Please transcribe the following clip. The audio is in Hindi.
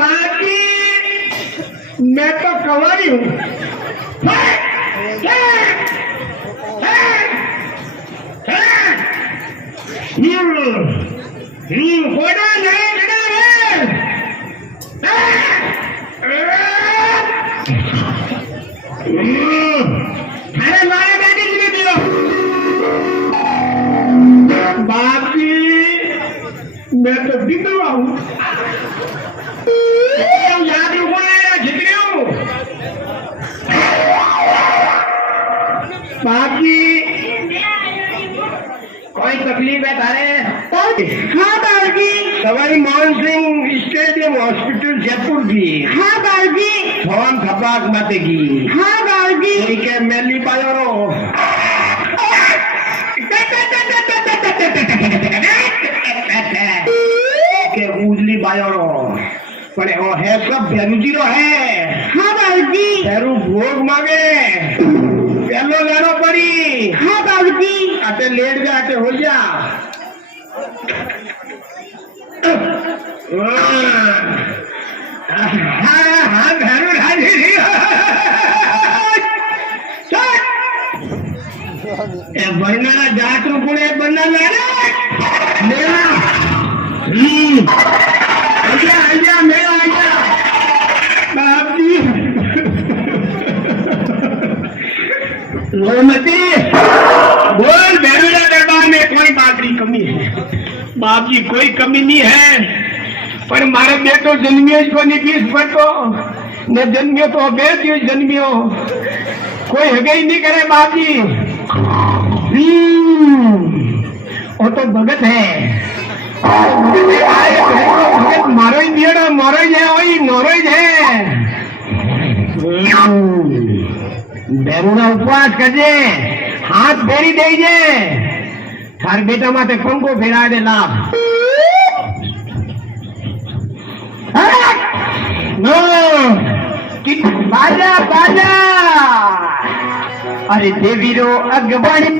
बाकी मैं तो कवारी हूँ। अरे मारे बेटे जी ने दियो बाकी मैं तो बिगड़वा हूँ। याद रखो जितने हूँ बाकी कोई तकलीफ है तारे? हाँ बाबूजी। सवारी मोहन सिंह स्टेडियम हॉस्पिटल जयपुर की। हाँ बाबूजी। फोन थपाक माते की। हाँ बाबूजी। ठीक है मेली पायो रो के उजली पायो रो पर वो है सब बेरुजी रो है। हाँ बाबूजी। बेरु भोग मांगे चलो लेनो पड़ी। हाँ बाबूजी। आते लेट जा आते हो जा। हाँ भैरू राजी बनना जात रुपये बनना लेना मेरा आजा मेरा आजा बाप जी रोमती बोल भैरूला दरबार में कोई बात नहीं कमी है। बाप जी कोई कमी नहीं है पर मारे बेटो जन्मियो को नहीं 20 बटो न जन्मियो तो बेटियो जन्मियो कोई हगे ही नहीं करे बाप जी। वो तो भगत है भगत मारो ही दियो मारो ही है वही नोरो ही है। बेरूना उपवास करजे हाथ फेरी देजे थार बेटा माते पंखो फेरा दे लाभ। बाजा बाजा अरे देवीरो अगवानी